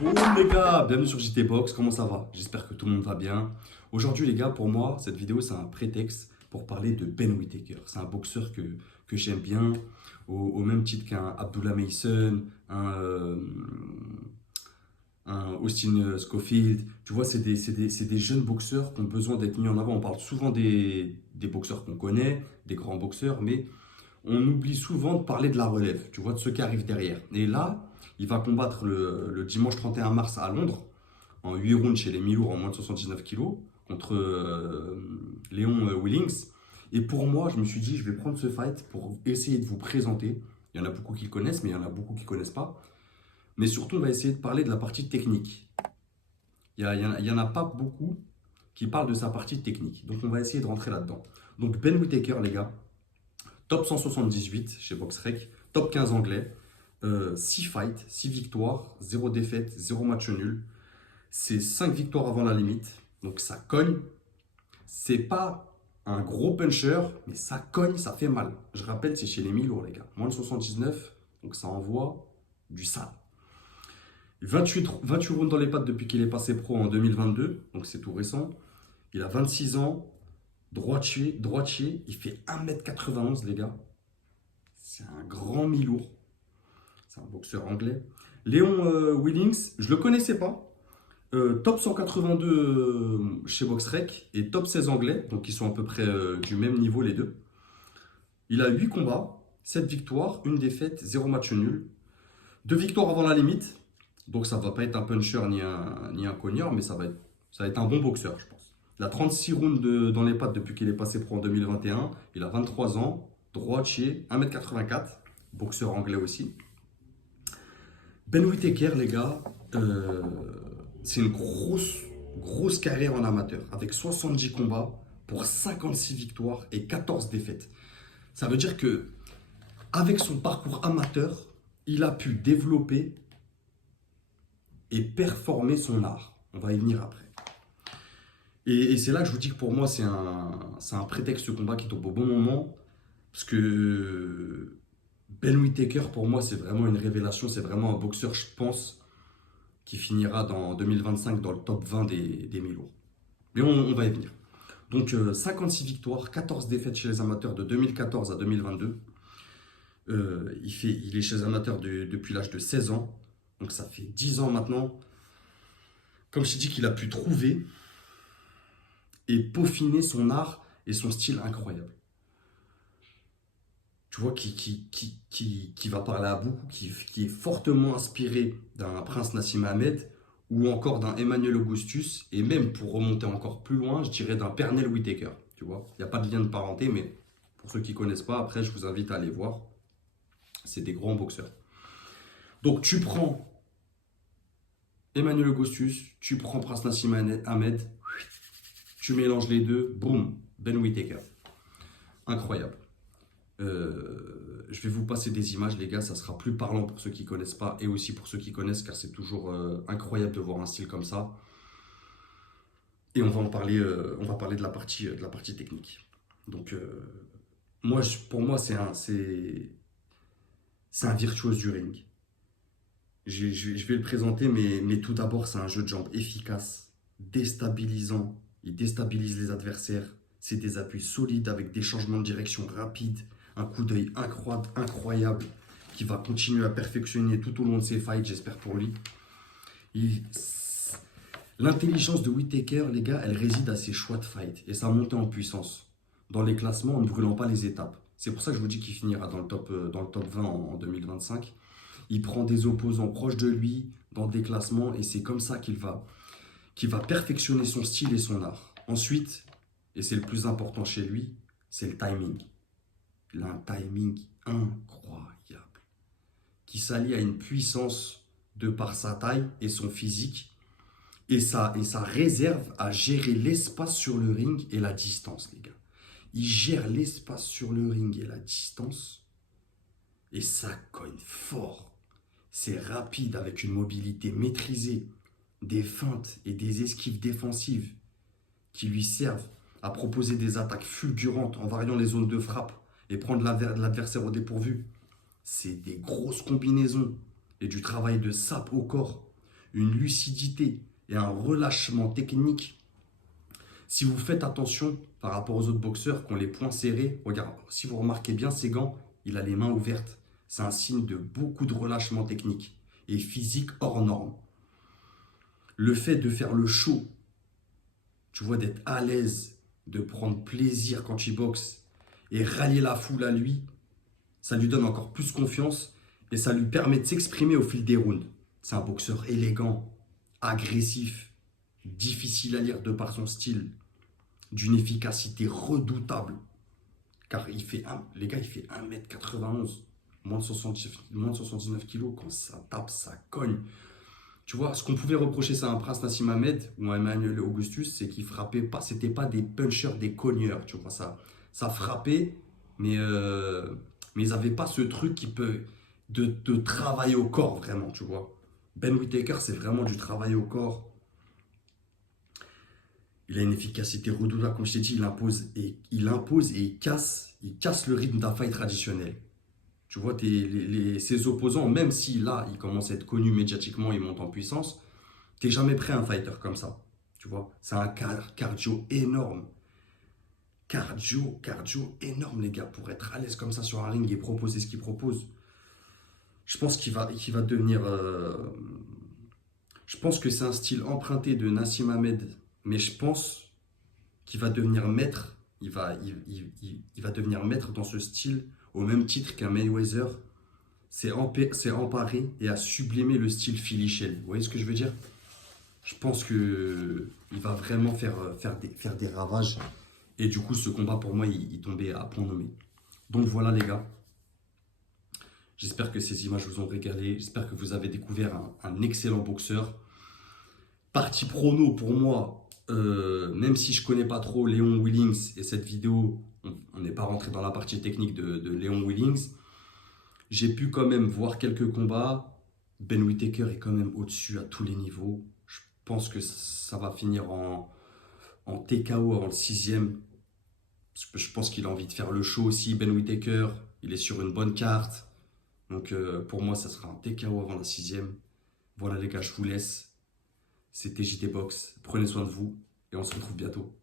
Boum les gars, bienvenue sur JT Box, comment ça va? J'espère que tout le monde va bien. Aujourd'hui les gars, pour moi, cette vidéo c'est un prétexte pour parler de Ben Whittaker. C'est un boxeur que j'aime bien, au même titre qu'un Abdullah Mason, un Austin Scofield. Tu vois, c'est des jeunes boxeurs qui ont besoin d'être mis en avant. On parle souvent des boxeurs qu'on connaît, des grands boxeurs, mais on oublie souvent de parler de la relève, tu vois, de ceux qui arrivent derrière. Et là, il va combattre le dimanche 31 mars à Londres, en 8 rounds chez les mi-lourds en moins de 79 kilos, contre Léon Willings. Et pour moi, je me suis dit, je vais prendre ce fight pour essayer de vous présenter. Il y en a beaucoup qui le connaissent, mais il y en a beaucoup qui ne connaissent pas. Mais surtout, on va essayer de parler de la partie technique. Il y en a pas beaucoup qui parlent de sa partie technique. Donc, on va essayer de rentrer là-dedans. Donc, Ben Whittaker, les gars, top 178 chez BoxRec, top 15 anglais, 6 fights, 6 victoires, 0 défaite, 0 match nul. C'est 5 victoires avant la limite, donc ça cogne. C'est pas un gros puncher, mais ça cogne, ça fait mal. Je rappelle, c'est chez les mi-lourds, les gars. Moins de 79, donc ça envoie du sale. 28 rounds dans les pattes depuis qu'il est passé pro en 2022, donc c'est tout récent. Il a 26 ans, droitier, il fait 1m91 les gars. C'est un grand mi-lourd. C'est un boxeur anglais. Léon Willings, je ne le connaissais pas. Top 182 chez BoxRec et top 16 anglais, donc ils sont à peu près du même niveau les deux. Il a 8 combats, 7 victoires, 1 défaite, 0 match nul. 2 victoires avant la limite, donc ça ne va pas être un puncher ni un cogneur, mais ça va être un bon boxeur, je pense. Il a 36 rounds dans les pattes depuis qu'il est passé pro en 2021. Il a 23 ans, droitier, 1m84, boxeur anglais aussi. Ben Whittaker, les gars, c'est une grosse carrière en amateur, avec 70 combats pour 56 victoires et 14 défaites. Ça veut dire que avec son parcours amateur, il a pu développer et performer son art. On va y venir après. Et c'est là que je vous dis que pour moi, c'est un prétexte de combat qui tombe au bon moment. Parce que Ben Whittaker, pour moi, c'est vraiment une révélation. C'est vraiment un boxeur, je pense, qui finira en 2025 dans le top 20 des mi-lourds. Mais on va y venir. Donc 56 victoires, 14 défaites chez les amateurs de 2014 à 2022. Il est chez les amateurs depuis l'âge de 16 ans. Donc ça fait 10 ans maintenant. Comme je t'ai dit qu'il a pu trouver et peaufiner son art et son style incroyable. Tu vois, qui va parler à beaucoup, qui est fortement inspiré d'un Prince Nassim Hamed ou encore d'un Emmanuel Augustus, et même pour remonter encore plus loin, je dirais d'un Pernell Whitaker. Tu vois, il n'y a pas de lien de parenté, mais pour ceux qui ne connaissent pas, après, je vous invite à aller voir. C'est des grands boxeurs. Donc, tu prends Emmanuel Augustus, tu prends Prince Nassim Hamed, tu mélanges les deux, boum, Ben Whittaker. Incroyable. Je vais vous passer des images, les gars, ça sera plus parlant pour ceux qui ne connaissent pas et aussi pour ceux qui connaissent, car c'est toujours incroyable de voir un style comme ça. Et on va en parler, on va parler de la partie technique. Donc, pour moi, c'est un virtuose du ring. Je vais le présenter, mais tout d'abord, c'est un jeu de jambes efficace, déstabilisant. Il déstabilise les adversaires. C'est des appuis solides avec des changements de direction rapides, un coup d'œil incroyable qui va continuer à perfectionner tout au long de ses fights, j'espère pour lui. L'intelligence de Whittaker, les gars, elle réside à ses choix de fight et sa montée en puissance dans les classements en ne brûlant pas les étapes. C'est pour ça que je vous dis qu'il finira dans le top 20 en 2025. Il prend des opposants proches de lui dans des classements et c'est comme ça qu'il va perfectionner son style et son art. Ensuite, et c'est le plus important chez lui, c'est le timing. Il a un timing incroyable qui s'allie à une puissance de par sa taille et son physique et sa réserve à gérer l'espace sur le ring et la distance, les gars. Il gère l'espace sur le ring et la distance et ça cogne fort. C'est rapide avec une mobilité maîtrisée, des feintes et des esquives défensives qui lui servent à proposer des attaques fulgurantes en variant les zones de frappe et prendre l'adversaire au dépourvu. C'est des grosses combinaisons et du travail de sape au corps. une lucidité et un relâchement technique. Si vous faites attention par rapport aux autres boxeurs qui ont les poings serrés, regarde, si vous remarquez bien ses gants, il a les mains ouvertes. C'est un signe de beaucoup de relâchement technique et physique hors norme. Le fait de faire le show, tu vois, d'être à l'aise, de prendre plaisir quand il boxe et rallier la foule à lui, ça lui donne encore plus confiance et ça lui permet de s'exprimer au fil des rounds. C'est un boxeur élégant, agressif, difficile à lire de par son style, d'une efficacité redoutable. Car les gars, il fait 1m91, moins de 79 kilos. Quand ça tape, ça cogne. Tu vois, ce qu'on pouvait reprocher ça à un Prince Nassim Hamed ou à Emmanuel Augustus, c'est qu'ils frappaient pas, c'était pas des punchers, des cogneurs, tu vois, ça frappait, mais ils n'avaient pas ce truc qui peut de travail au corps, vraiment, tu vois. Ben Whittaker, c'est vraiment du travail au corps. Il a une efficacité redoutable, comme je t'ai dit, il impose et il casse le rythme d'un fight traditionnel. Tu vois, ses opposants, même si là, il commence à être connu médiatiquement, il monte en puissance, t'es jamais prêt à un fighter comme ça. Tu vois, c'est un cardio énorme. Cardio énorme, les gars, pour être à l'aise comme ça sur un ring et proposer ce qu'il propose. Je pense qu'il va devenir. Je pense que c'est un style emprunté de Nassim Hamed, mais je pense qu'il va devenir maître. Il va devenir maître dans ce style au même titre qu'un Mayweather. C'est emparé et a sublimé le style Philly Shell. Vous voyez ce que je veux dire? Je pense que il va vraiment faire des ravages. Et du coup, ce combat, pour moi, il tombait à point nommé. Donc voilà, les gars. J'espère que ces images vous ont régalé. J'espère que vous avez découvert un excellent boxeur. Partie prono, pour moi, même si je ne connais pas trop Léon Willings et cette vidéo, on n'est pas rentré dans la partie technique de Léon Willings. J'ai pu quand même voir quelques combats. Ben Whittaker est quand même au-dessus à tous les niveaux. Je pense que ça va finir en TKO avant le 6e. Je pense qu'il a envie de faire le show aussi, Ben Whittaker. Il est sur une bonne carte. Donc pour moi, ça sera un TKO avant la 6e. Voilà les gars, je vous laisse. C'était JT Box. Prenez soin de vous et on se retrouve bientôt.